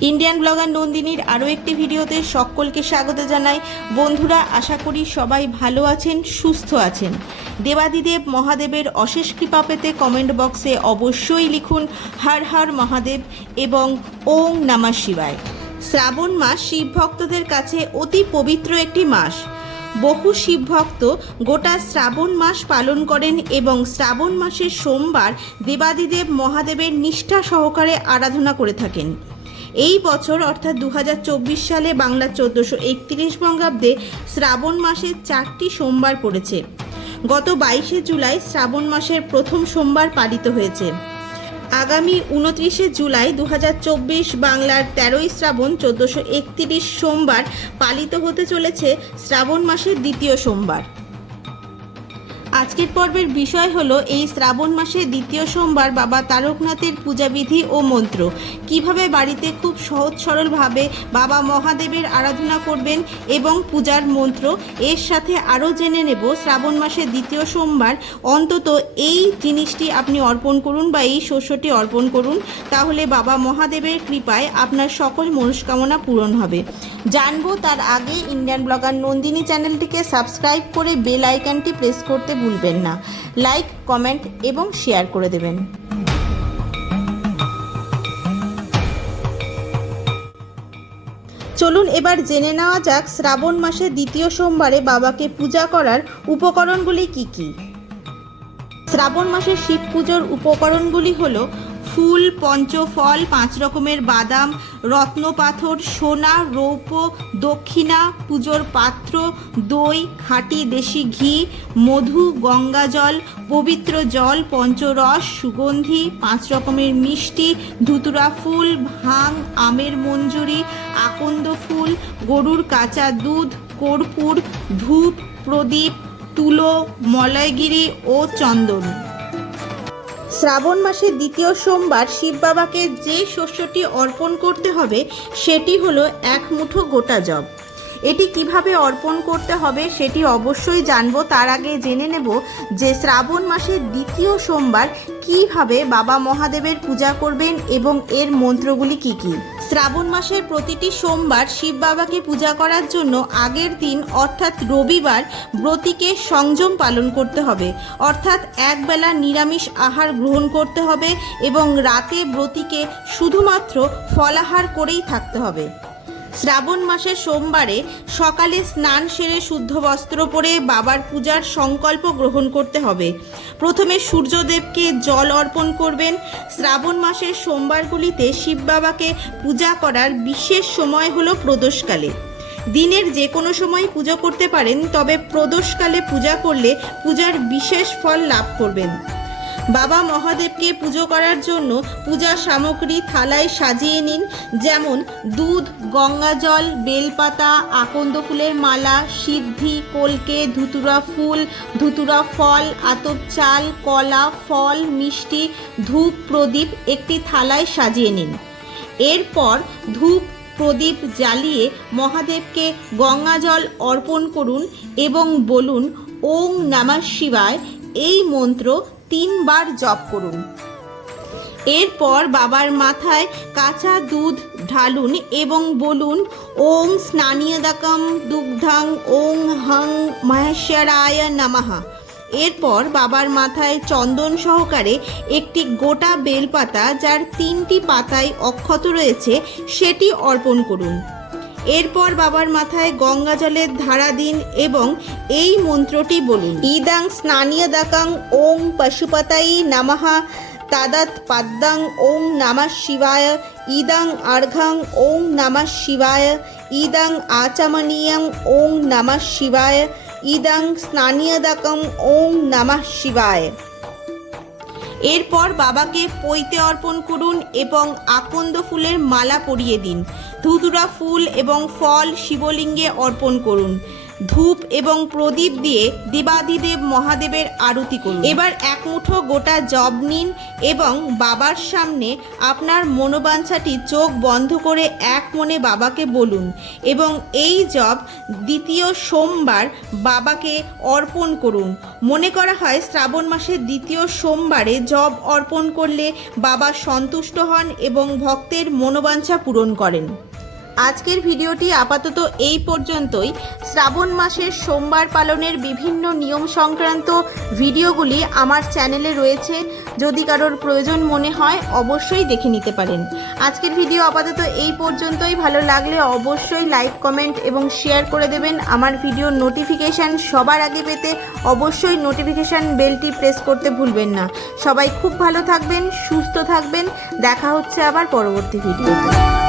Indian blogger নন্দিনীর আরও একটি ভিডিওতে সকলকে স্বাগত জানাই। বন্ধুরা, আশা করি সবাই ভালো আছেন, সুস্থ আছেন। দেবাদিদেব মহাদেবের অশেষ কৃপা পেতে কমেন্ট বক্সে অবশ্যই লিখুন, হর হর মহাদেব এবং ওং নামা শিবায় শ্রাবণ মাস শিব ভক্তদের কাছে অতি পবিত্র একটি মাস। বহু শিব ভক্ত গোটা শ্রাবণ মাস পালন করেন এবং শ্রাবণ মাসের সোমবার দেবাদিদেব মহাদেবের নিষ্ঠা সহকারে আরাধনা করে থাকেন। এই বছর, অর্থাৎ দু হাজার চব্বিশ সালে বাংলা চোদ্দোশো একত্রিশ বঙ্গাব্দে শ্রাবণ মাসের চারটি সোমবার পড়েছে। গত বাইশে জুলাই শ্রাবণ মাসের প্রথম সোমবার পালিত হয়েছে। আগামী উনত্রিশে জুলাই দু হাজার চব্বিশ বাংলার তেরোই শ্রাবণ চোদ্দোশো সোমবার পালিত হতে চলেছে শ্রাবণ মাসের দ্বিতীয় সোমবার। আজকের পর্বের বিষয় হলো এই শ্রাবণ মাসের দ্বিতীয় সোমবার বাবা তারকনাথের পূজাবিধি ও মন্ত্র। কীভাবে বাড়িতে খুব সহজ সরলভাবে বাবা মহাদেবের আরাধনা করবেন এবং পূজার মন্ত্র, এর সাথে আরও জেনে নেব শ্রাবণ মাসের দ্বিতীয় সোমবার। অন্তত এই জিনিসটি আপনি অর্পণ করুন বা এই শস্যটি অর্পণ করুন, তাহলে বাবা মহাদেবের কৃপায় আপনার সকল মনস্কামনা পূরণ হবে। জানব তার আগে ইন্ডিয়ান ব্লগার নন্দিনী চ্যানেলটিকে সাবস্ক্রাইব করে বেল আইকনটি প্রেস করতে ভুলবেন না। লাইক, কমেন্ট এবং শেয়ার করে দেবেন। চলুন এবার জেনে নেওয়া যাক শ্রাবণ মাসের দ্বিতীয় সোমবারে বাবাকে পূজা করার উপকরণগুলি কি কি। শ্রাবণ মাসের শিব পুজোর উপকরণগুলি হলো ফুল, পঞ্চফল, পাঁচ রকমের বাদাম রত্নপাথর সোনা, রৌপ্য, দক্ষিণা, পুজোর পাত্র, দই, খাঁটি দেশি ঘি, মধু, গঙ্গা জল, পবিত্র জল, পঞ্চরস, সুগন্ধি, পাঁচ রকমের মিষ্টি, ধুতুরা ফুল, ভাং, আমের মঞ্জুরি, আকন্দ ফুল, গরুর কাঁচা দুধ, কর্পূর, ধূপ, প্রদীপ, তুলো, মলয়গিরি ও চন্দন। শ্রাবণ মাসের দ্বিতীয় সোমবার শিব বাবাকে যে শস্যটি অর্পণ করতে হবে, সেটি হলো এক মুঠো গোটা জব এটি কীভাবে অর্পণ করতে হবে সেটি অবশ্যই জানব। তার আগে জেনে নেব যে শ্রাবণ মাসের দ্বিতীয় সোমবার কীভাবে বাবা মহাদেবের পূজা করবেন এবং এর মন্ত্রগুলি কি কি। শ্রাবণ মাসের প্রতিটি সোমবার শিব বাবাকে পূজা করার জন্য আগের দিন, অর্থাৎ রবিবার, ব্রতীকে সংযম পালন করতে হবে। অর্থাৎ একবেলা নিরামিষ আহার গ্রহণ করতে হবে এবং রাতে ব্রতীকে শুধুমাত্র ফলাহার করেই থাকতে হবে। শ্রাবণ মাসের সোমবারে সকালে স্নান সেরে শুদ্ধ বস্ত্র পরে বাবার পূজার সংকল্প গ্রহণ করতে হবে। প্রথমে সূর্যদেবকে জল অর্পণ করবেন। শ্রাবণ মাসের সোমবারগুলিতে শিব বাবাকে পূজা করার বিশেষ সময় হলো প্রদোষকালে। দিনের যে কোনো সময় পুজো করতে পারেন, তবে প্রদোষকালে পূজা করলে পূজার বিশেষ ফল লাভ করবেন। বাবা মহাদেবকে পুজো করার জন্য পূজা সামগ্রী থালায় সাজিয়ে নিন, যেমন দুধ, গঙ্গা জল, বেলপাতা, আকন্দ ফুলের মালা, সিদ্ধি, কলকে, ধুতুরা ফুল, ধুতুরা ফল, আতপ চাল, কলা, ফল, মিষ্টি, ধূপ, প্রদীপ একটি থালায় সাজিয়ে নিন। এরপর ধূপ, প্রদীপ জ্বালিয়ে মহাদেবকে গঙ্গা জল অর্পণ করুন এবং বলুন ওং নমঃ শিবায়। এই মন্ত্র তিনবার জপ করুন। এরপর বাবার মাথায় কাঁচা দুধ ঢালুন এবং বলুন, ওং স্নানীয়দাকম দুগ্ধাং ওং হং মহেশ্বরায় নমঃ। এরপর বাবার মাথায় চন্দন সহকারে একটি গোটা বেলপাতা, যার তিনটি পাতায় অক্ষত রয়েছে, সেটি অর্পণ করুন। এরপর বাবার মাথায় গঙ্গা জলের ধারা দিন এবং এই মন্ত্রটি বলুন। ইদাং স্নানীয় দাকাং ওং পশুপতাই নামাহা তাদাত পাদ্যাং ওং নামা শিবায়। ইদাং আর্ঘাং ওং নামা শিবায়। ইদাং আচামনীয়ং ওং নামা শিবায়। ইদাং স্নানীয়দাকম ওং নামা শিবায়। এরপর বাবাকে পৈতে অর্পণ করুন এবং আকন্দ ফুলের মালা পরিয়ে দিন। ধুতুরা ফুল এবং ফল শিবলিঙ্গে অর্পণ করুন। ধূপ এবং প্রদীপ দিয়ে দেবাদিদেব মহাদেবের আরতি করুন এবার এক মুঠো গোটা জব নিন এবং বাবার সামনে আপনার মনোবাঞ্ছাটি চোখ বন্ধ করে এক মনে বাবাকে বলুন এবং এই জব দ্বিতীয় সোমবার বাবাকে অর্পণ করুন। মনে করা হয় শ্রাবণ মাসের দ্বিতীয় সোমবারে জব অর্পণ করলে বাবা সন্তুষ্ট হন এবং ভক্তের মনোবাঞ্ছা পূরণ করেন। আজকের ভিডিওটি আপাতত এই পর্যন্তই। শ্রাবণ মাসের সোমবার পালনের বিভিন্ন নিয়ম সংক্রান্ত ভিডিওগুলি আমার চ্যানেলে রয়েছে। যদি কারোর প্রয়োজন মনে হয়, অবশ্যই দেখে নিতে পারেন। আজকের ভিডিও আপাতত এই পর্যন্তই। ভালো লাগলে অবশ্যই লাইক, কমেন্ট এবং শেয়ার করে দেবেন। আমার ভিডিওর নোটিফিকেশান সবার আগে পেতে অবশ্যই নোটিফিকেশান বেলটি প্রেস করতে ভুলবেন না। সবাই খুব ভালো থাকবেন, সুস্থ থাকবেন। দেখা হচ্ছে আবার পরবর্তী ভিডিওতে।